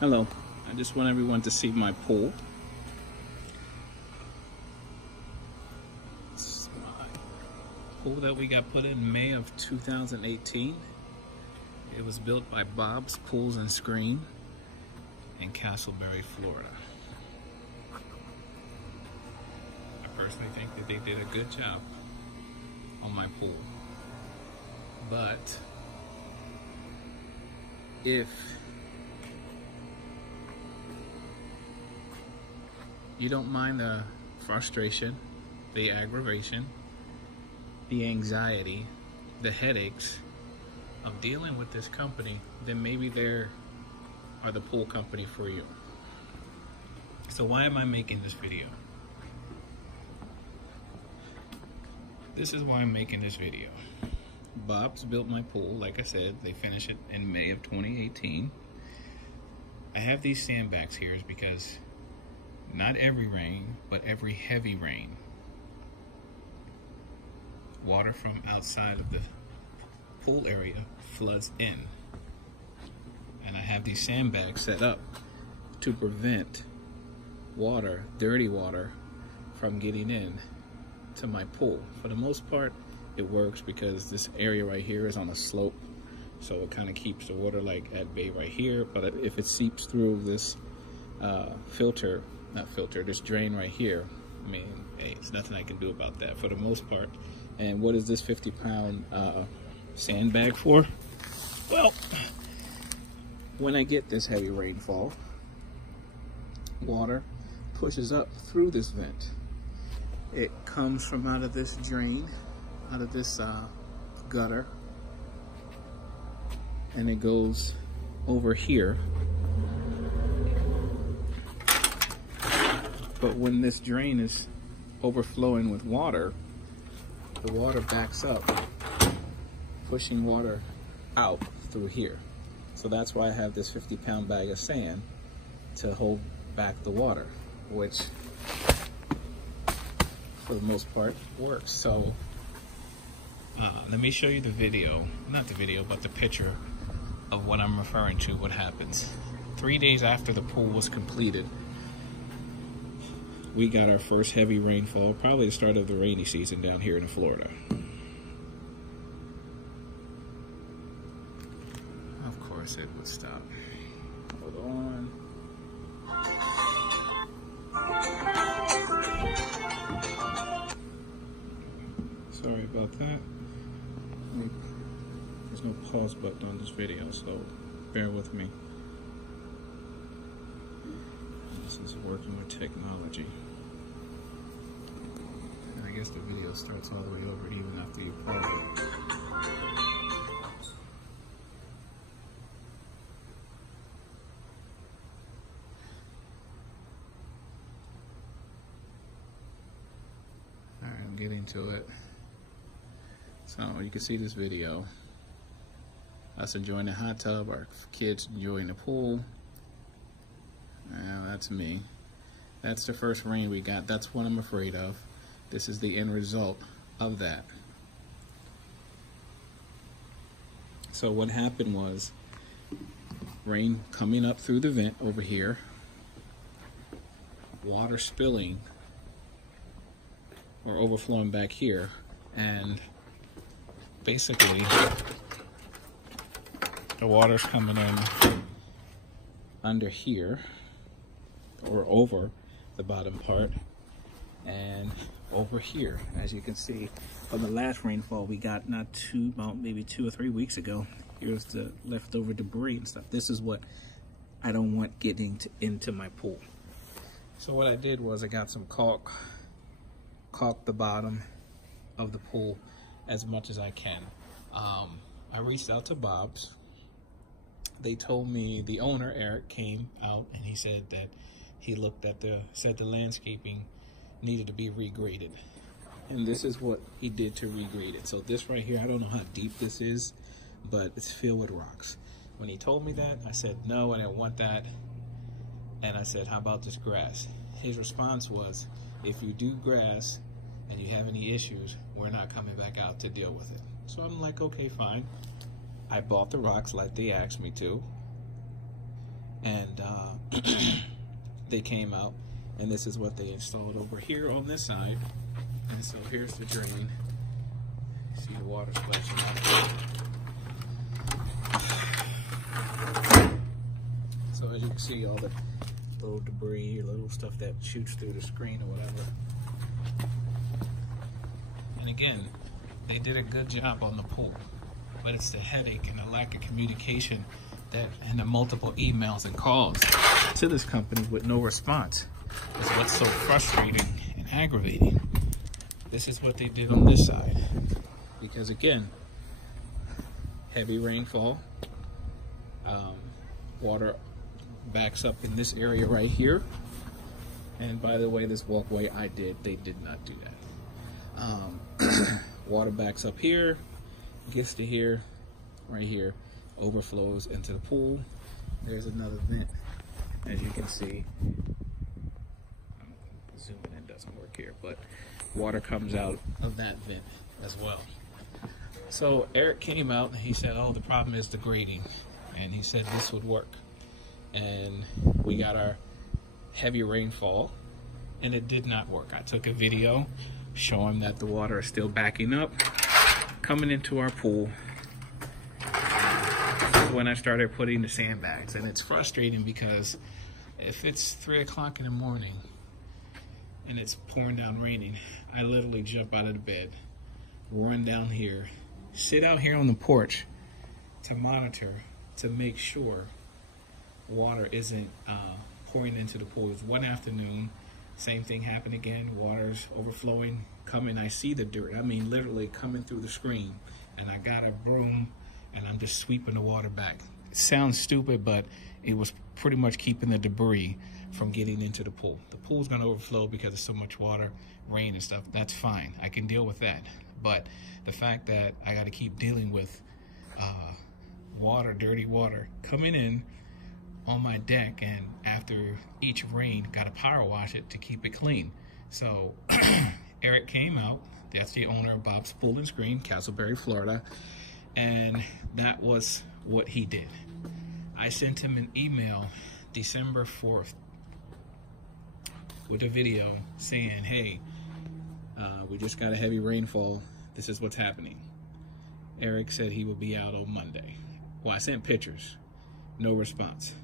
Hello, I just want everyone to see my pool. It's my pool that we got put in May of 2018. It was built by Bob's Pools and Screen in Casselberry, Florida. I personally think that they did a good job on my pool. But if you don't mind the frustration, the aggravation, the anxiety, the headaches of dealing with this company, then maybe they are the pool company for you. So why am I making this video? This is why I'm making this video. Bob's built my pool, like I said, they finished it in May of 2018. I have these sandbags here because not every rain, but every heavy rain, water from outside of the pool area floods in. And I have these sandbags set up to prevent water, dirty water, from getting in to my pool. For the most part, it works because this area right here is on a slope, so it kind of keeps the water like at bay right here. But if it seeps through this this drain right here, I mean, hey, there's nothing I can do about that for the most part. And what is this 50-pound sandbag for? Well, when I get this heavy rainfall, water pushes up through this vent. It comes from out of this drain, out of this gutter, and it goes over here. But when this drain is overflowing with water, the water backs up, pushing water out through here. So that's why I have this 50-pound bag of sand to hold back the water, which for the most part works. So let me show you the video, not the video, but the picture of what I'm referring to, what happens. 3 days after the pool was completed, we got our first heavy rainfall, probably the start of the rainy season down here in Florida. Of course it would stop. Hold on. Sorry about that. There's no pause button on this video, so bear with me. This is working with technology. And I guess the video starts all the way over even after you pause it. Alright, I'm getting to it. So you can see this video. Us enjoying the hot tub, our kids enjoying the pool. That's me. That's the first rain we got. That's what I'm afraid of. This is the end result of that. So what happened was rain coming up through the vent over here, water spilling or overflowing back here, and basically the water's coming in under here, or over the bottom part, and over here, as you can see from the last rainfall we got about maybe 2 or 3 weeks ago. Here's the leftover debris and stuff. This is what I don't want getting into my pool. So what I did was I got some caulked the bottom of the pool as much as I can. I reached out to Bob's. They told me, the owner, Eric, came out and he said that he looked at the landscaping needed to be regraded. And this is what he did to regrade it. So this right here, I don't know how deep this is, but it's filled with rocks. When he told me that, I said, no, I didn't want that. And I said, how about this grass? His response was, if you do grass and you have any issues, we're not coming back out to deal with it. So I'm like, okay, fine. I bought the rocks like they asked me to. and they came out, and this is what they installed over here on this side. And so here's the drain. See the water splashing out. So as you can see, all the little debris, little stuff that shoots through the screen or whatever. And again, they did a good job on the pool, but it's the headache and the lack of communication that, and the multiple emails and calls to this company with no response is what's so frustrating and aggravating. This is what they did on this side, because again, heavy rainfall, water backs up in this area right here. And by the way, this walkway they did not do that. Water backs up here, gets to here, right here, overflows into the pool. There's another vent, as you can see. Zooming in doesn't work here, but water comes out of that vent as well. So Eric came out and he said, oh, the problem is the grading, and he said this would work. And we got our heavy rainfall, and it did not work. I took a video showing that the water is still backing up, coming into our pool when I started putting the sandbags. And it's frustrating because if it's 3 o'clock in the morning and it's pouring down raining, I literally jump out of the bed, run down here, sit out here on the porch to monitor, to make sure water isn't pouring into the pool. It was one afternoon, same thing happened again. Water's overflowing, coming. I see the dirt. I mean, literally coming through the screen. And I got a broom, and I'm just sweeping the water back. It sounds stupid, but it was pretty much keeping the debris from getting into the pool. The pool's gonna overflow because there's so much water, rain and stuff. That's fine. I can deal with that. But the fact that I got to keep dealing with water, dirty water, coming in on my deck, and after each rain, got to power wash it to keep it clean. So Eric came out. That's the owner of Bob's Pool and Screen, Casselberry, Florida. And that was what he did. I sent him an email December 4th with a video saying, hey, we just got a heavy rainfall. This is what's happening. Eric said he would be out on Monday. Well, I sent pictures, no response.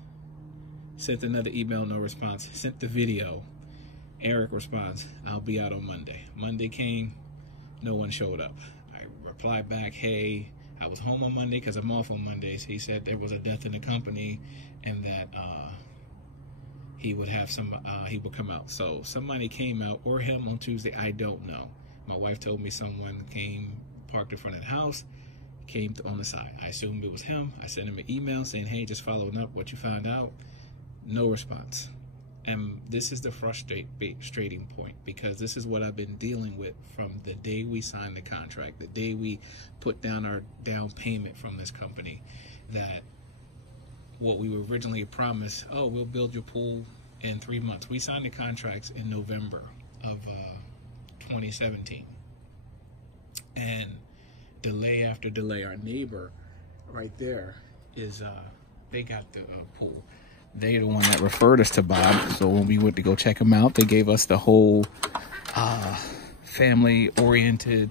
Sent another email, no response. Sent the video. Eric responds, I'll be out on Monday. Monday came, no one showed up. I replied back, hey, I was home on Monday because I'm off on Mondays. He said there was a death in the company and that he would have he would come out. So somebody came out, or him on Tuesday, I don't know. My wife told me someone came, parked in front of the house, came on the side. I assumed it was him. I sent him an email saying, hey, just following up what you found out. No response. And this is the frustrating point, because this is what I've been dealing with from the day we signed the contract, the day we put down our down payment from this company, that what we were originally promised, oh, we'll build your pool in 3 months. We signed the contracts in November of 2017. And delay after delay. Our neighbor right there is, they got the pool. They're the one that referred us to Bob. So when we went to go check him out, they gave us the whole family-oriented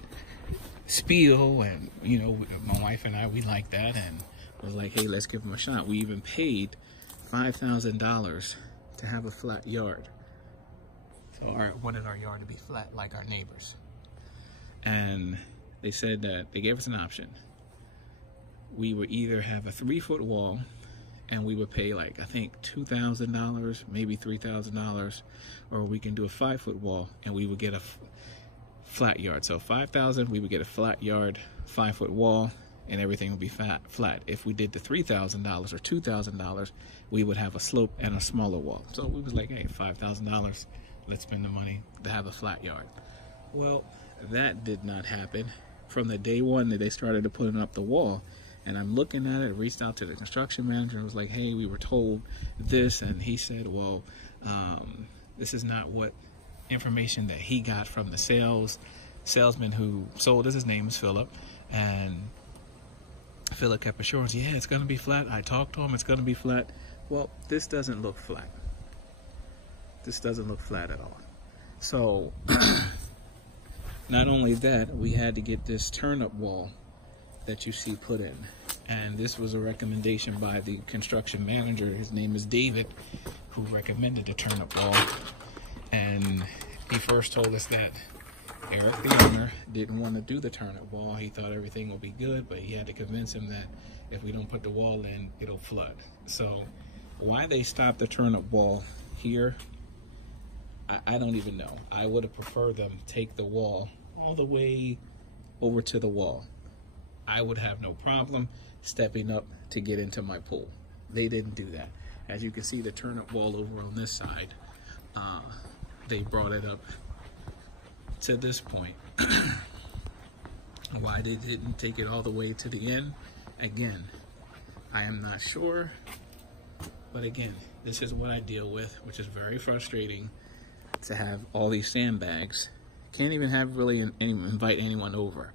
spiel. And, you know, my wife and I, we like that. And was like, hey, let's give him a shot. We even paid $5,000 to have a flat yard. So wanted our yard to be flat like our neighbors. And they said that they gave us an option. We would either have a 3-foot wall, and we would pay like, I think $2,000, maybe $3,000, or we can do a 5-foot wall and we would get a flat yard. So $5,000, we would get a flat yard, 5-foot wall, and everything would be flat. If we did the $3,000 or $2,000, we would have a slope and a smaller wall. So we was like, hey, $5,000, let's spend the money to have a flat yard. Well, that did not happen. From the day one that they started to putting up the wall, and I'm looking at it, reached out to the construction manager and was like, hey, we were told this. And he said, well, this is not what information that he got from the salesman who sold us. His name is Philip. And Philip kept assuring us, yeah, it's going to be flat. I talked to him, it's going to be flat. Well, this doesn't look flat. This doesn't look flat at all. So, not only that, we had to get this turn-up wall that you see put in. And this was a recommendation by the construction manager. His name is David, who recommended the turn-up wall. And he first told us that Eric, the owner, didn't want to do the turn-up wall. He thought everything would be good, but he had to convince him that if we don't put the wall in, it'll flood. So why they stopped the turn-up wall here, I don't even know. I would have preferred them take the wall all the way over to the wall. I would have no problem stepping up to get into my pool. They didn't do that. As you can see, the turn-up wall over on this side, they brought it up to this point. Why they didn't take it all the way to the end, again, I am not sure. But again, this is what I deal with, which is very frustrating to have all these sandbags. Can't even have really invite anyone over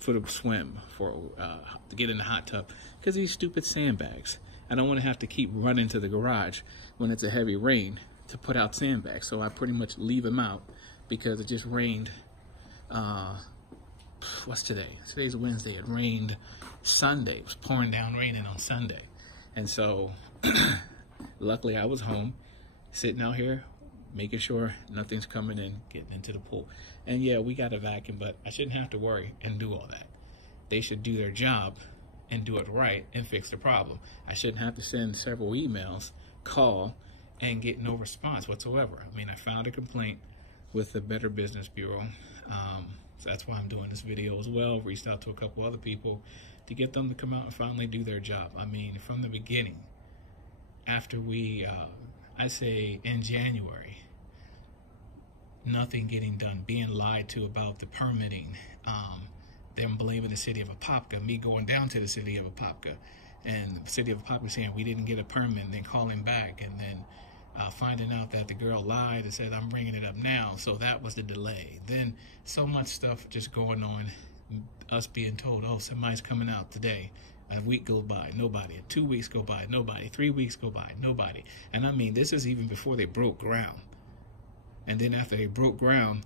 for the swim, to get in the hot tub, because these stupid sandbags. I don't want to have to keep running to the garage when it's a heavy rain to put out sandbags. So I pretty much leave them out because it just rained. What's today? Today's Wednesday. It rained Sunday. It was pouring down raining on Sunday. And so luckily I was home sitting out here making sure nothing's coming in, getting into the pool. And yeah, we got a vacuum, but I shouldn't have to worry and do all that. They should do their job and do it right and fix the problem. I shouldn't have to send several emails, call, and get no response whatsoever. I mean, I filed a complaint with the Better Business Bureau. So that's why I'm doing this video as well. Reached out to a couple other people to get them to come out and finally do their job. I mean, from the beginning, after we, I say in January, nothing getting done, being lied to about the permitting, them blaming the city of Apopka, me going down to the city of Apopka, and the city of Apopka saying we didn't get a permit, and then calling back, and then finding out that the girl lied and said, I'm bringing it up now. So that was the delay. Then so much stuff just going on, us being told, oh, somebody's coming out today. A week goes by, nobody. 2 weeks go by, nobody. 3 weeks go by, nobody. And I mean, this is even before they broke ground. And then after they broke ground,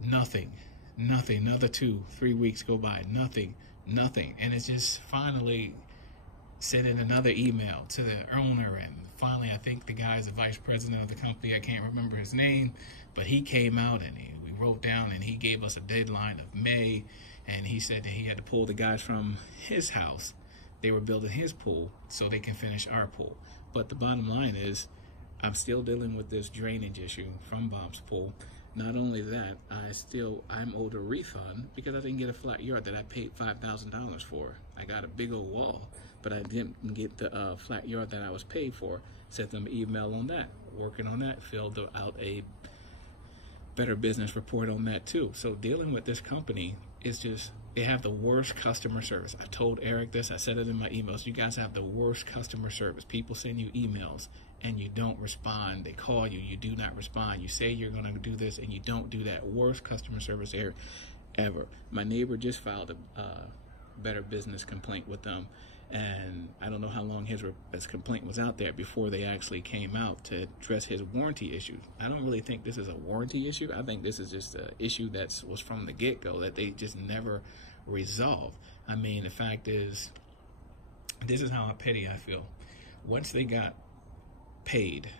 nothing. Another 2, 3 weeks go by, nothing. And it's just finally sending another email to the owner, and finally I think the guy's the vice president of the company. I can't remember his name, but he came out and we wrote down, and he gave us a deadline of May, and he said that he had to pull the guys from his house. They were building his pool so they can finish our pool. But the bottom line is, I'm still dealing with this drainage issue from Bob's pool. Not only that, I'm owed a refund because I didn't get a flat yard that I paid $5,000 for. I got a big old wall, but I didn't get the flat yard that I was paid for. Sent them an email on that, working on that, filled out a Better Business report on that too. So dealing with this company is just, they have the worst customer service. I told Eric this, I said it in my emails. You guys have the worst customer service. People send you emails and you don't respond. They call you, you do not respond. You say you're gonna do this and you don't do that. Worst customer service ever. My neighbor just filed a Better Business complaint with them, and I don't know how long his complaint was out there before they actually came out to address his warranty issue. I don't really think this is a warranty issue. I think this is just an issue that was from the get-go that they just never resolved. I mean, the fact is, this is how petty I feel. Once they got paid,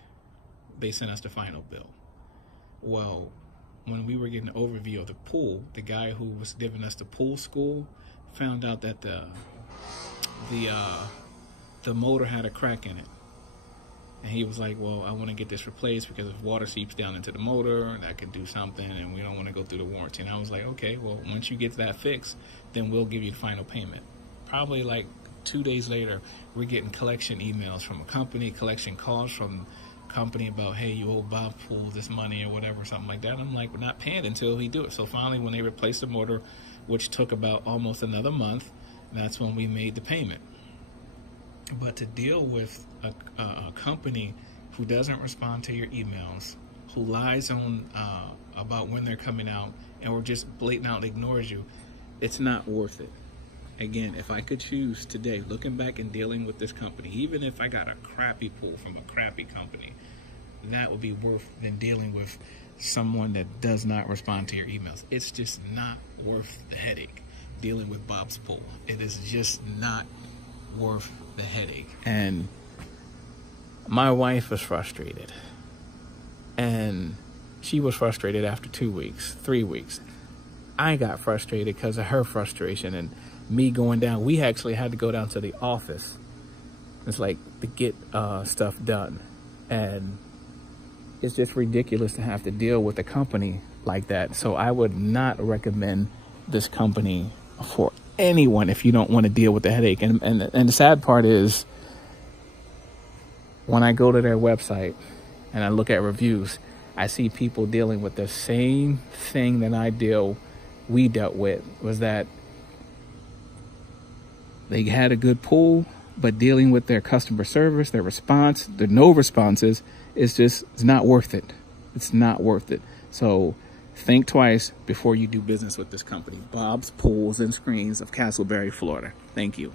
they sent us the final bill. Well, when we were getting an overview of the pool, the guy who was giving us the pool school found out that the motor had a crack in it, and he was like, well, I want to get this replaced because if water seeps down into the motor, that could do something, and we don't want to go through the warranty. And I was like, okay, well, once you get that fixed, then we'll give you the final payment. Probably like 2 days later, we're getting collection emails from a company, collection calls from a company about, hey, you owe Bob Pool this money or whatever, something like that. I'm like, we're not paying until he do it. So finally, when they replaced the motor, which took about almost another month, that's when we made the payment. But to deal with a company who doesn't respond to your emails, who lies on about when they're coming out, or just blatant out ignores you, it's not worth it. Again, if I could choose today, looking back and dealing with this company, even if I got a crappy pool from a crappy company, that would be worth than dealing with someone that does not respond to your emails. It's just not worth the headache dealing with Bob's Pool. It is just not worth the headache. And my wife was frustrated, and she was frustrated after 2 weeks, 3 weeks. I got frustrated because of her frustration and me going down. We actually had to go down to the office. It's like to get stuff done. And it's just ridiculous to have to deal with a company like that. So I would not recommend this company for anyone if you don't want to deal with the headache. And the sad part is, when I go to their website and I look at reviews, I see people dealing with the same thing that we dealt with, was that they had a good pool, but dealing with their customer service, their response, the no responses, it's not worth it. It's not worth it. So think twice before you do business with this company. Bob's Pools and Screens of Casselberry, Florida. Thank you.